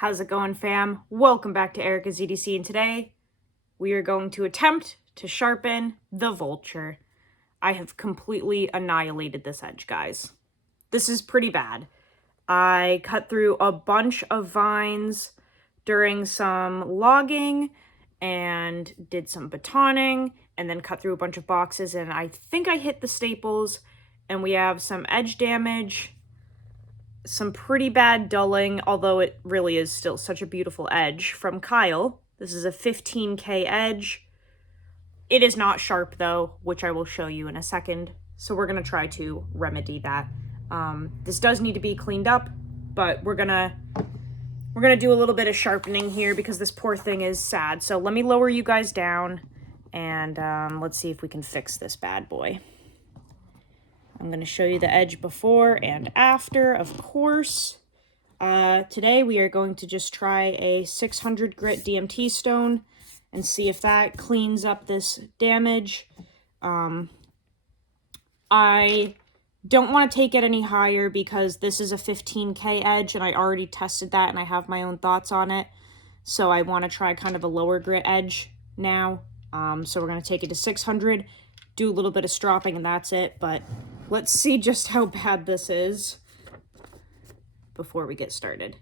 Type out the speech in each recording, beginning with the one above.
How's it going, fam? Welcome back to Erica's EDC, and today we are going to attempt to sharpen the vulture. I have completely annihilated this edge, guys. This is pretty bad. I cut through a bunch of vines during some logging and did some batoning and then cut through a bunch of boxes, and I think I hit the staples, and we have some edge damage, some pretty bad dulling, although it really is still such a beautiful edge from Kyle. This is a 15K edge. It is not sharp though, which I will show you in a second. So we're gonna try to remedy that. This does need to be cleaned up, but we're gonna do a little bit of sharpening here because this poor thing is sad. So let me lower you guys down and let's see if we can fix this bad boy. I'm going to show you the edge before and after, of course. Today we are going to just try a 600 grit DMT stone and see if that cleans up this damage. I don't want to take it any higher because this is a 15K edge and I already tested that and I have my own thoughts on it. So I want to try kind of a lower grit edge now. So we're going to take it to 600, do a little bit of stropping, and that's it. But let's see just how bad this is before we get started.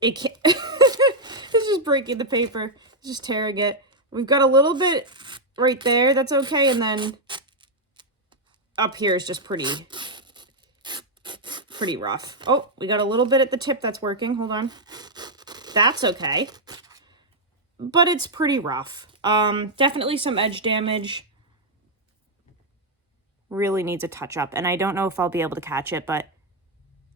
It can't. It's just breaking the paper. It's just tearing it. We've got a little bit right there. That's okay. And then up here is just pretty rough. Oh, we got a little bit at the tip that's working. Hold on. That's okay. But it's pretty rough. Definitely some edge damage. Really needs a touch up. And I don't know if I'll be able to catch it, but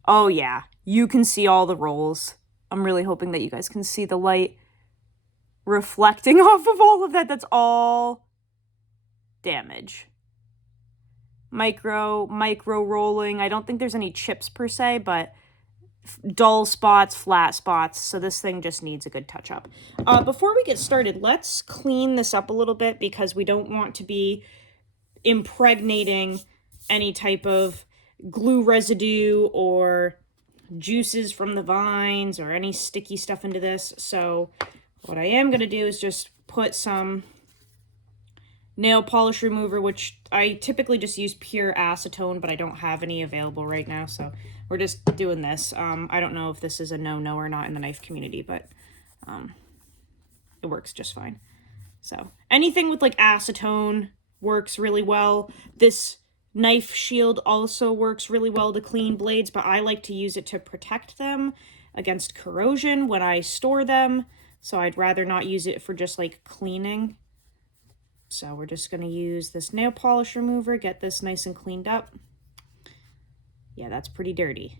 oh yeah, you can see all the rolls. I'm really hoping that you guys can see the light reflecting off of all of that. That's all damage. Micro rolling. I don't think there's any chips per se, but dull spots, flat spots. So this thing just needs a good touch up. Before we get started, let's clean this up a little bit because we don't want to be impregnating any type of glue residue or juices from the vines or any sticky stuff into this. So what I am going to do is just put some nail polish remover, which I typically just use pure acetone, but I don't have any available right now, so we're just doing this. I don't know if this is a no-no or not in the knife community, but it works just fine. So anything with like acetone works really well. This knife shield also works really well to clean blades, but I like to use it to protect them against corrosion when I store them, so I'd rather not use it for just like cleaning. So we're just going to use this nail polish remover, get this nice and cleaned up. Yeah, that's pretty dirty.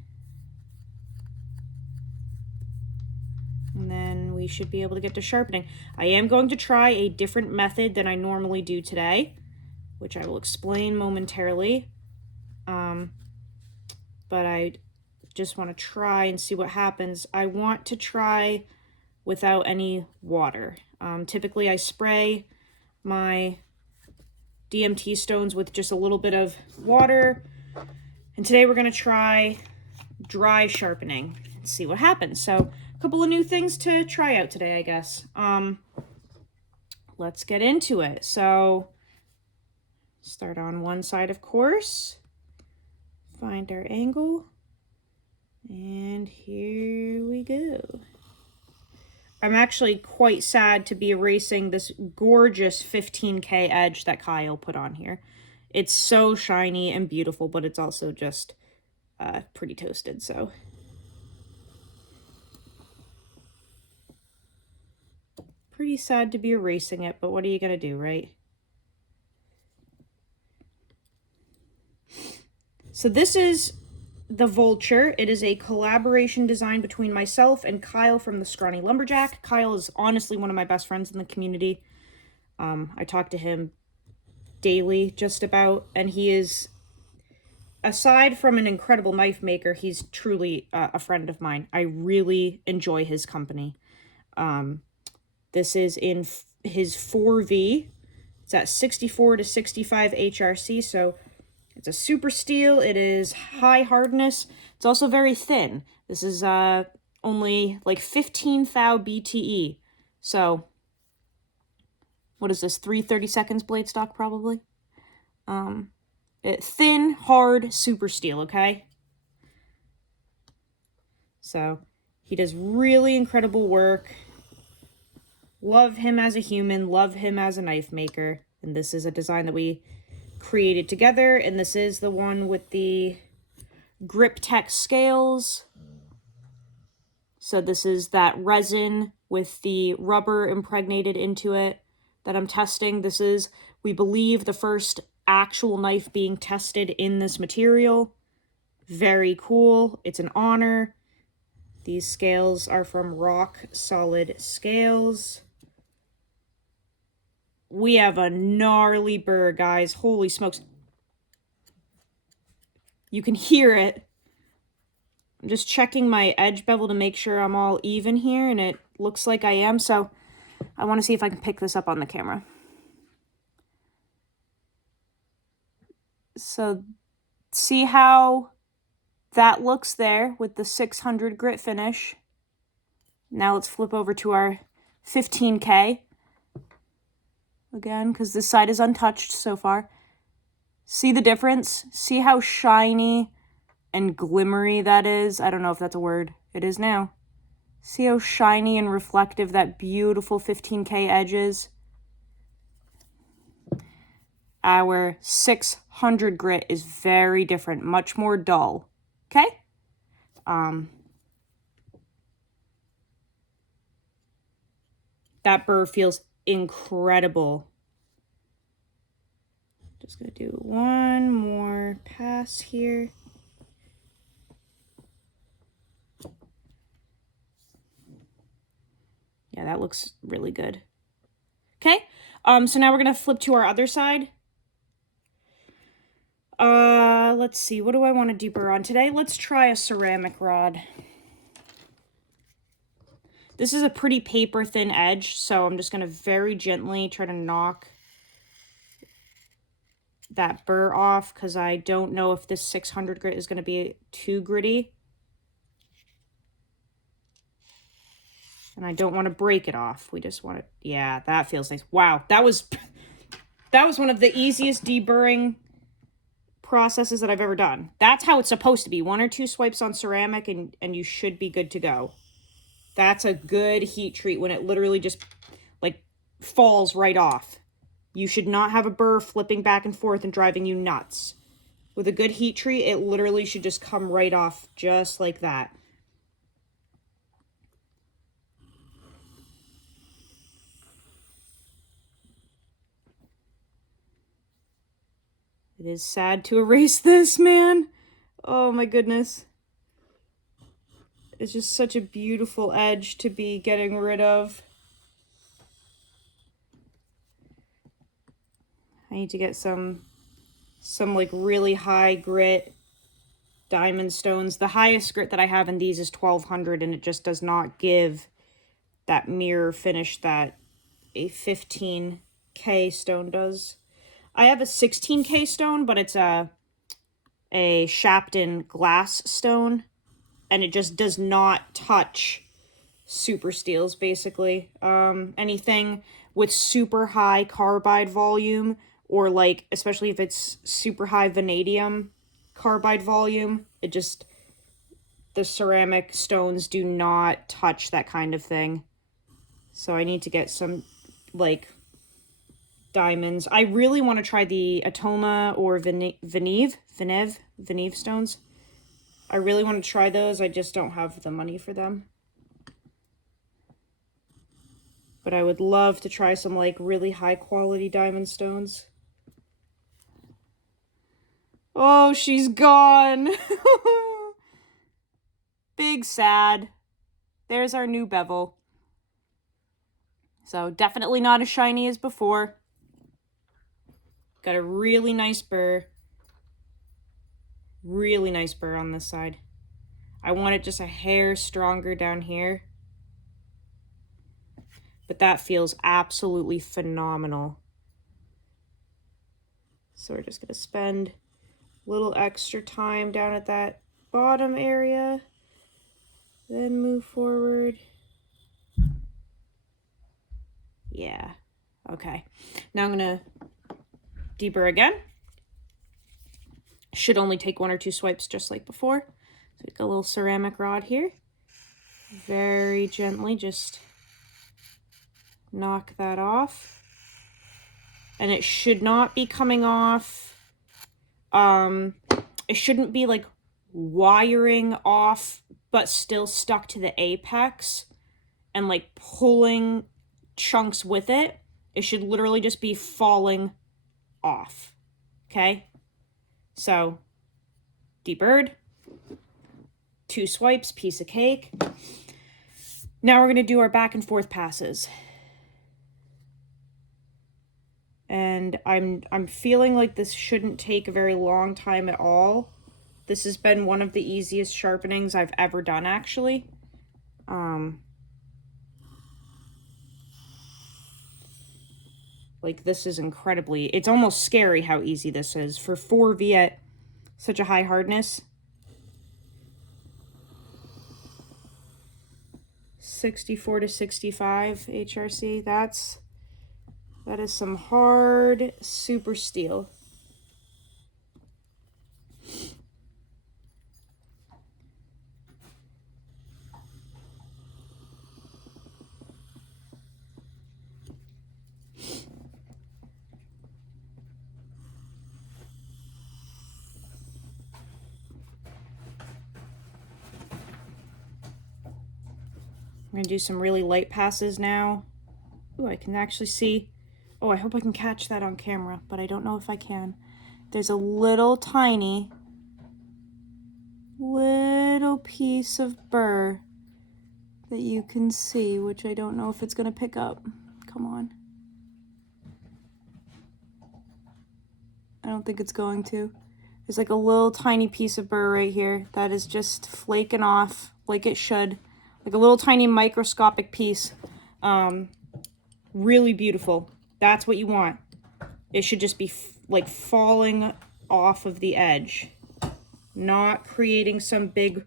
And then we should be able to get to sharpening. I am going to try a different method than I normally do today, which I will explain momentarily. But I just want to try and see what happens. I want to try without any water. Typically I spray my DMT stones with just a little bit of water, and today we're going to try dry sharpening and see what happens. So a couple of new things to try out today, I guess. Let's get into it. So start on one side, of course, find our angle, and here we go. I'm actually quite sad to be erasing this gorgeous 15K edge that Kyle put on here. It's so shiny and beautiful, but it's also just pretty toasted, so. Pretty sad to be erasing it, but what are you gonna do, right? So this is the Vulture. It is a collaboration design between myself and Kyle from the Scrawny Lumberjack. Kyle is honestly one of my best friends in the community. I talk to him daily just about, and he is, aside from an incredible knife maker, he's truly a friend of mine. I really enjoy his company. This is in his 4V. It's at 64 to 65 HRC, so it's a super steel. It is high hardness. It's also very thin. This is only like 15 thou BTE. So, what is this? 3/32 blade stock, probably. Thin, hard, super steel, okay? So, he does really incredible work. Love him as a human, love him as a knife maker. And this is a design that we created together, and this is the one with the Grip Tech scales. So this is that resin with the rubber impregnated into it that I'm testing. This is, we believe, the first actual knife being tested in this material. Very cool. It's an honor. These scales are from Rock Solid Scales. We have a gnarly burr, guys. Holy smokes. You can hear it. I'm just checking my edge bevel to make sure I'm all even here, and it looks like I am, so I want to see if I can pick this up on the camera. So, see how that looks there with the 600 grit finish. Now let's flip over to our 15K. Again, because this side is untouched so far. See the difference? See how shiny and glimmery that is? I don't know if that's a word. It is now. See how shiny and reflective that beautiful 15K edge is? Our 600 grit is very different, much more dull. Okay? That burr feels incredible. Just gonna do one more pass here. Yeah, that looks really good. Okay, so now we're gonna flip to our other side. Let's see, what do I want to deburr on today? Let's try a ceramic rod. This is a pretty paper thin edge, so I'm just gonna very gently try to knock that burr off, because I don't know if this 600 grit is gonna be too gritty. And I don't want to break it off. We just want to, yeah, that feels nice. Wow, that was one of the easiest deburring processes that I've ever done. That's how it's supposed to be. 1 or 2 swipes on ceramic and you should be good to go. That's a good heat treat when it literally just like falls right off. You should not have a burr flipping back and forth and driving you nuts. With a good heat treat, it literally should just come right off just like that. It is sad to erase this, man. Oh my goodness. It's just such a beautiful edge to be getting rid of. I need to get some like really high grit diamond stones. The highest grit that I have in these is 1200, and it just does not give that mirror finish that a 15K stone does. I have a 16K stone, but it's a Sharpening glass stone, and it just does not touch super steels, basically. Anything with super high carbide volume, or like, especially if it's super high vanadium carbide volume, it just, the ceramic stones do not touch that kind of thing. So I need to get some, like, diamonds. I really want to try the Atoma or Veneve stones. I really want to try those. I just don't have the money for them. But I would love to try some, like, really high quality diamond stones. Oh, she's gone. Big sad. There's our new bevel. So definitely not as shiny as before. Got a really nice burr. Really nice burr on this side. I want it just a hair stronger down here. But that feels absolutely phenomenal. So we're just going to spend a little extra time down at that bottom area, then move forward. Yeah, okay. Now I'm going to deburr again. Should only take 1 or 2 swipes just like before. So take a little ceramic rod here. Very gently just knock that off. And it should not be coming off. It shouldn't be like wiring off, but still stuck to the apex and like pulling chunks with it. It should literally just be falling off. Okay? So, deburred. 2 swipes, piece of cake. Now we're going to do our back and forth passes. And I'm feeling like this shouldn't take a very long time at all. This has been one of the easiest sharpenings I've ever done, actually. Like, this is incredibly... It's almost scary how easy this is. For 4V at such a high hardness. 64 to 65 HRC. That is some hard super steel. I'm going to do some really light passes now. Ooh, I can actually see. Oh, I hope I can catch that on camera, but I don't know if I can. There's a little tiny piece of burr that you can see, which I don't know if it's going to pick up. Come on. I don't think it's going to. There's like a little tiny piece of burr right here that is just flaking off like it should. Like a little tiny microscopic piece. Really beautiful. That's what you want. It should just be like falling off of the edge. Not creating some big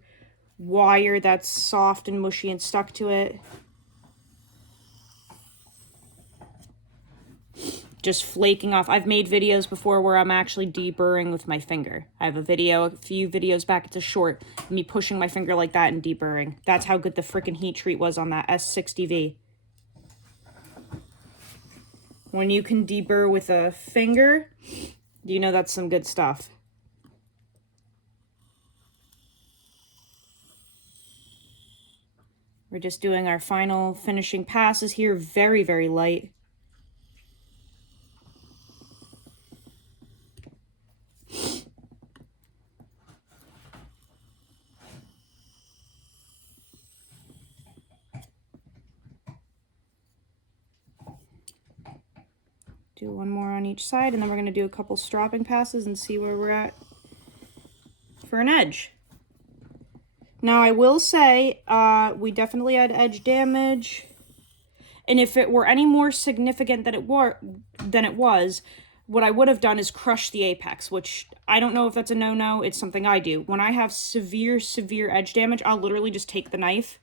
wire that's soft and mushy and stuck to it. Just flaking off. I've made videos before where I'm actually deburring with my finger. I have a video, a few videos back, it's a short, me pushing my finger like that and deburring. That's how good the freaking heat treat was on that S60V. When you can deburr with a finger, you know that's some good stuff. We're just doing our final finishing passes here, very, very light. Do one more on each side, and then we're going to do a couple stropping passes and see where we're at for an edge. Now, I will say, we definitely had edge damage, and if it were any more significant than it was, what I would have done is crush the apex, which I don't know if that's a no-no. It's something I do. When I have severe, severe edge damage, I'll literally just take the knife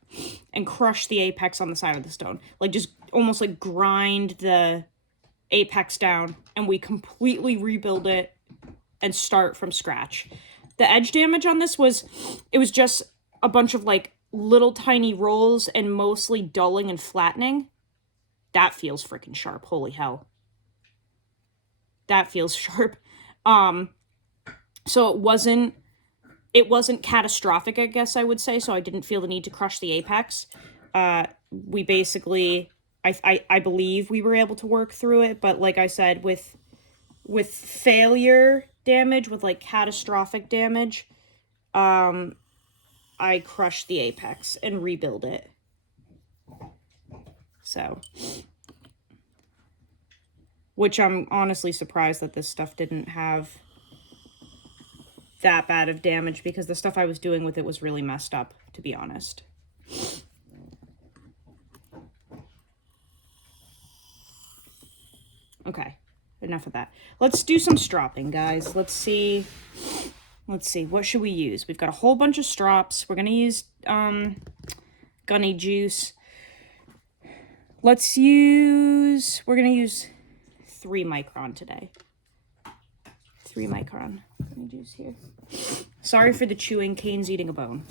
and crush the apex on the side of the stone. Like, just almost like grind the apex down, and we completely rebuild it and start from scratch. The edge damage on this was just a bunch of like little tiny rolls and mostly dulling and flattening. That feels freaking sharp. Holy hell. That feels sharp. So it wasn't catastrophic, I guess I would say, so I didn't feel the need to crush the apex. We basically, I believe we were able to work through it, but like I said, with failure damage, with like catastrophic damage, I crushed the apex and rebuild it. So, which I'm honestly surprised that this stuff didn't have that bad of damage, because the stuff I was doing with it was really messed up, to be honest. Okay, enough of that. Let's do some stropping, guys. Let's see, what should we use? We've got a whole bunch of strops. We're gonna use gunny juice. We're gonna use 3 micron today. 3 micron gunny juice here. Sorry for the chewing, Kane's eating a bone.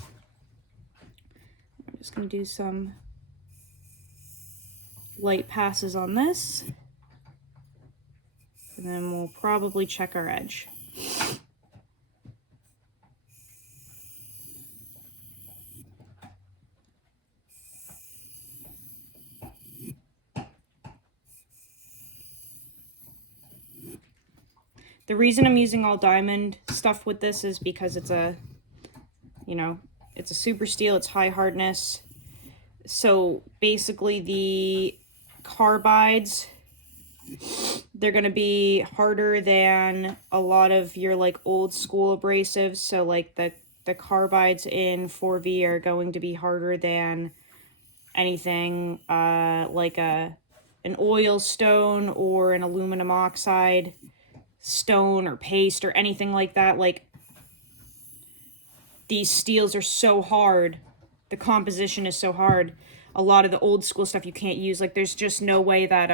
I'm just gonna do some light passes on this. And then we'll probably check our edge. The reason I'm using all diamond stuff with this is because it's a, it's a super steel, it's high hardness. So basically the carbides, they're going to be harder than a lot of your like old school abrasives. So like the carbides in 4V are going to be harder than anything like an oil stone or an aluminum oxide stone or paste or anything like that. Like, these steels are so hard, the composition is so hard, a lot of the old school stuff you can't use. Like, there's just no way that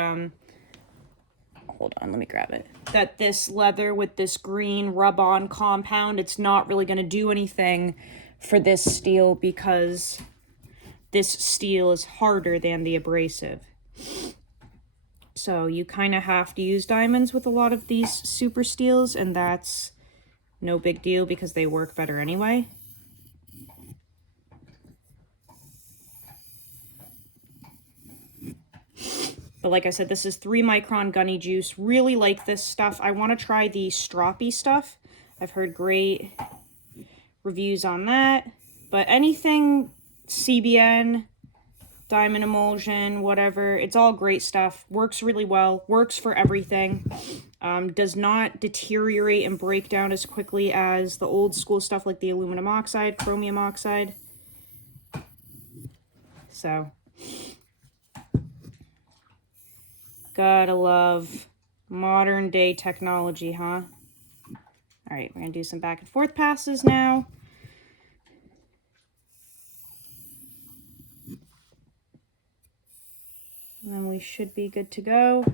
hold on, let me grab it, that this leather with this green rub-on compound, it's not really going to do anything for this steel because this steel is harder than the abrasive. So you kind of have to use diamonds with a lot of these super steels, and that's no big deal because they work better anyway. But like I said, this is 3 micron gunny juice. Really like this stuff. I want to try the Stroppy stuff. I've heard great reviews on that. But anything CBN, diamond emulsion, whatever, it's all great stuff. Works really well. Works for everything. Does not deteriorate and break down as quickly as the old school stuff like the aluminum oxide, chromium oxide. So, gotta love modern day technology, huh? All right, we're gonna do some back and forth passes now. And then we should be good to go.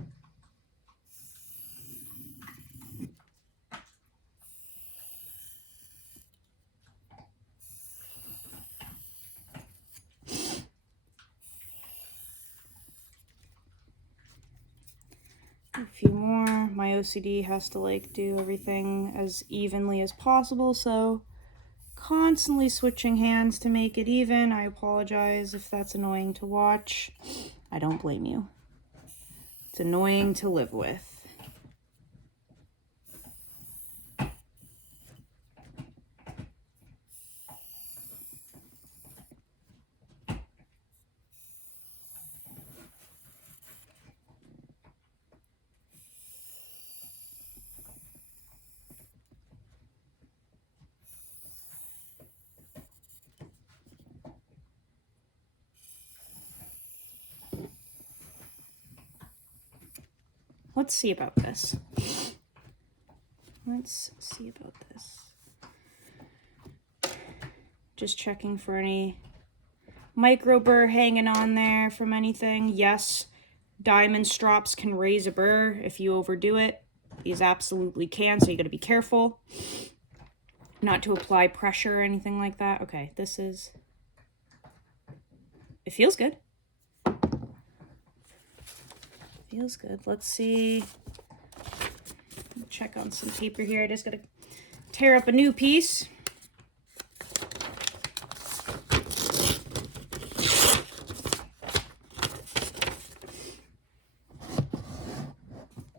A few more. My OCD has to like do everything as evenly as possible, so constantly switching hands to make it even. I apologize if that's annoying to watch. I don't blame you. It's annoying to live with. Let's see about this. Let's see about this. Just checking for any micro burr hanging on there from anything. Yes, diamond strops can raise a burr if you overdo it. These absolutely can, so you gotta be careful not to apply pressure or anything like that. Okay, this is, it feels good. Feels good. Let's see. Check on some paper here. I just gotta tear up a new piece.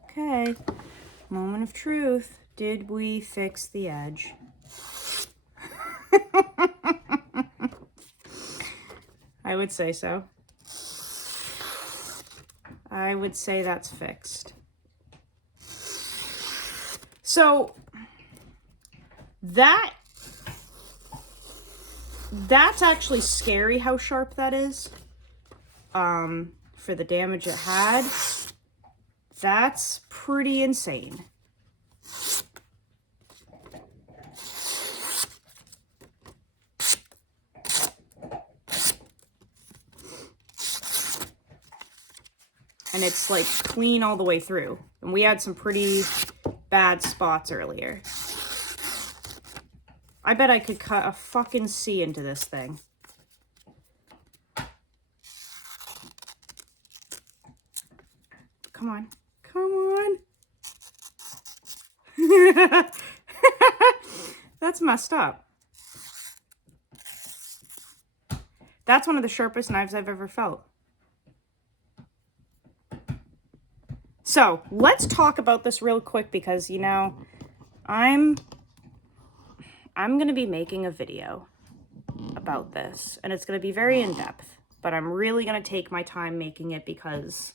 Okay. Moment of truth. Did we fix the edge? I would say so. I would say that's fixed. So that's actually scary how sharp that is. For the damage it had. That's pretty insane. And it's like clean all the way through. And we had some pretty bad spots earlier. I bet I could cut a fucking C into this thing. Come on. Come on. That's messed up. That's one of the sharpest knives I've ever felt. So let's talk about this real quick because, you know, I'm going to be making a video about this and it's going to be very in-depth, but I'm really going to take my time making it because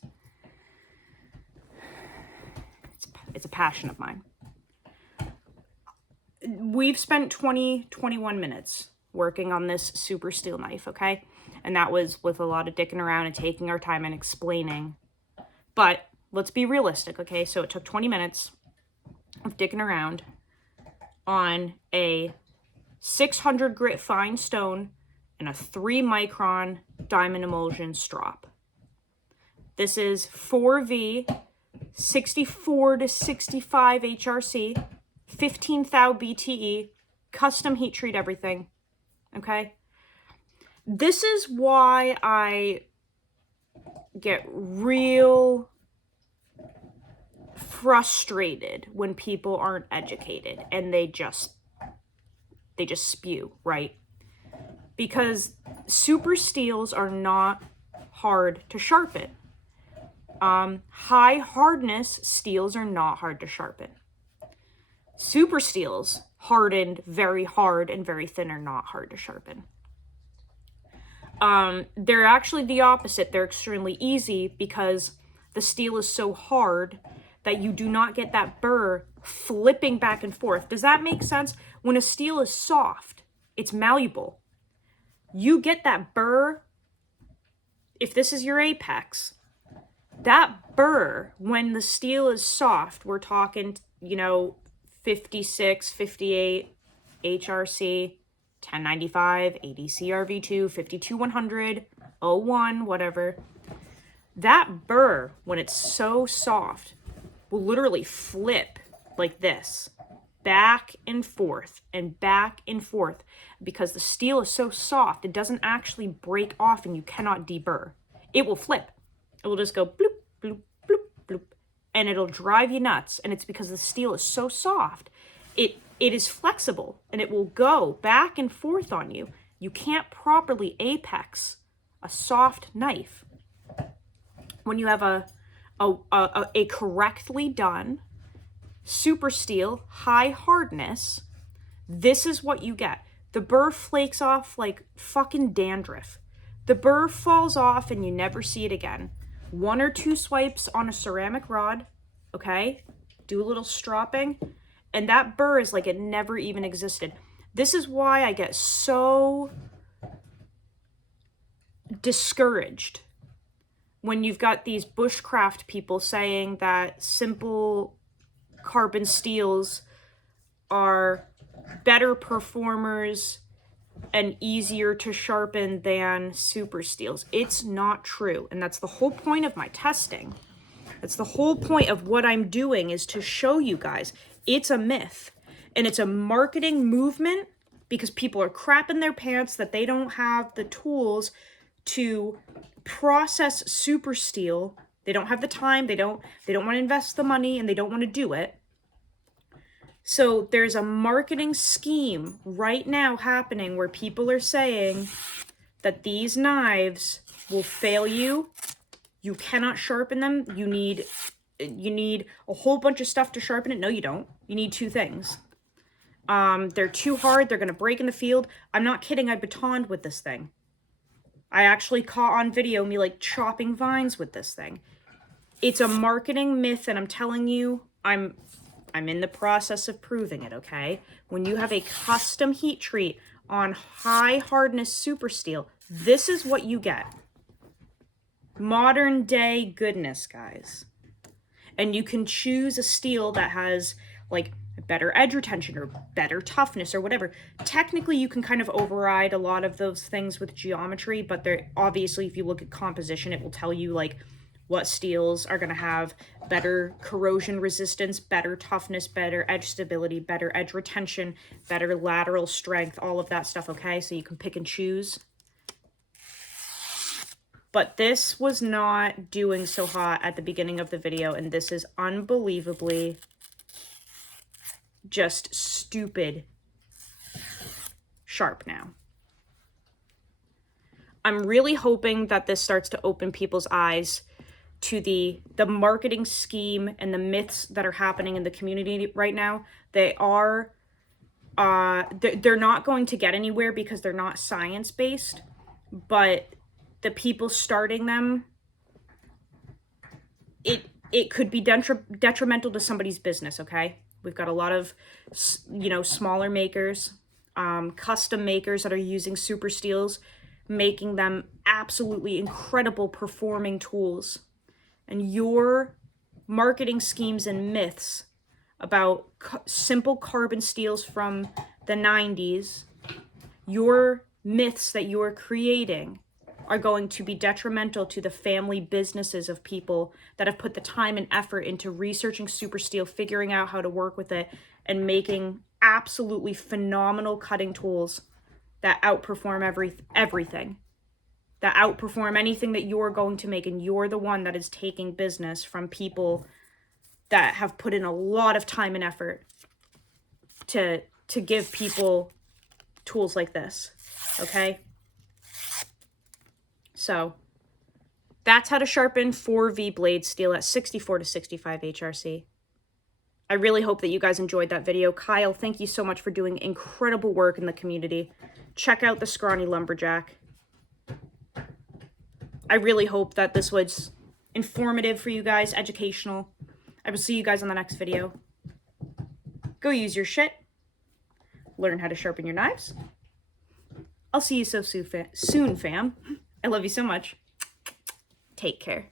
it's a passion of mine. We've spent 21 minutes working on this super steel knife, okay? And that was with a lot of dicking around and taking our time and explaining. But let's be realistic, okay? So it took 20 minutes of dicking around on a 600 grit fine stone and a 3 micron diamond emulsion strop. This is 4V, 64 to 65 HRC, 15 thou BTE, custom heat treat everything, okay? This is why I get real frustrated when people aren't educated and they just spew, right? Because super steels are not hard to sharpen. High hardness steels are not hard to sharpen. Super steels, hardened, very hard and very thin, are not hard to sharpen. They're actually the opposite. They're extremely easy because the steel is so hard that you do not get that burr flipping back and forth. Does that make sense? When a steel is soft, it's malleable. You get that burr, if this is your apex, that burr, when the steel is soft, we're talking, you know, 56, 58, HRC, 1095, 80 CRV2, 52-100, 01, whatever. That burr, when it's so soft, will literally flip like this, back and forth and back and forth, because the steel is so soft, it doesn't actually break off and you cannot deburr. It will flip. It will just go bloop, bloop, bloop, bloop, and it'll drive you nuts. And it's because the steel is so soft. It is flexible and it will go back and forth on you. You can't properly apex a soft knife. When you have a correctly done super steel, high hardness, this is what you get. The burr flakes off like fucking dandruff. The burr falls off and you never see it again. 1 or 2 swipes on a ceramic rod, okay? Do a little stropping, and that burr is like it never even existed. This is why I get so discouraged when you've got these bushcraft people saying that simple carbon steels are better performers and easier to sharpen than super steels. It's not true. And that's the whole point of my testing. That's the whole point of what I'm doing, is to show you guys it's a myth. And it's a marketing movement because people are crapping their pants that they don't have the tools to process super steel. They don't have the time, they don't want to invest the money, and they don't want to do it. So there's a marketing scheme right now happening where people are saying that these knives will fail you. You cannot sharpen them. You need a whole bunch of stuff to sharpen it. No, you don't. You need 2 things. They're too hard. They're going to break in the field. I'm not kidding. I batoned with this thing. I actually caught on video me like chopping vines with this thing. It's a marketing myth, and I'm telling you, I'm in the process of proving it, okay? When you have a custom heat treat on high hardness super steel, this is what you get. Modern day goodness, guys. And you can choose a steel that has like better edge retention or better toughness or whatever. Technically, you can kind of override a lot of those things with geometry, but they're obviously, if you look at composition, it will tell you like what steels are going to have better corrosion resistance, better toughness, better edge stability, better edge retention, better lateral strength, all of that stuff, okay? So you can pick and choose. But this was not doing so hot at the beginning of the video, and this is unbelievably just stupid sharp now. I'm really hoping that this starts to open people's eyes to the marketing scheme and the myths that are happening in the community right now. They are, they're not going to get anywhere because they're not science-based, but the people starting them, it could be detrimental to somebody's business, okay? We've got a lot of, you know, smaller makers, custom makers that are using super steels, making them absolutely incredible performing tools. And your marketing schemes and myths about simple carbon steels from the 90s, your myths that you're creating are going to be detrimental to the family businesses of people that have put the time and effort into researching super steel, figuring out how to work with it, and making absolutely phenomenal cutting tools that outperform everything. That outperform anything that you're going to make, and you're the one that is taking business from people that have put in a lot of time and effort to give people tools like this, okay? So that's how to sharpen 4V blade steel at 64 to 65 HRC. I really hope that you guys enjoyed that video. Kyle, thank you so much for doing incredible work in the community. Check out the Scrawny Lumberjack. I really hope that this was informative for you guys, educational. I will see you guys on the next video. Go use your shit. Learn how to sharpen your knives. I'll see you so soon, fam. I love you so much. Take care.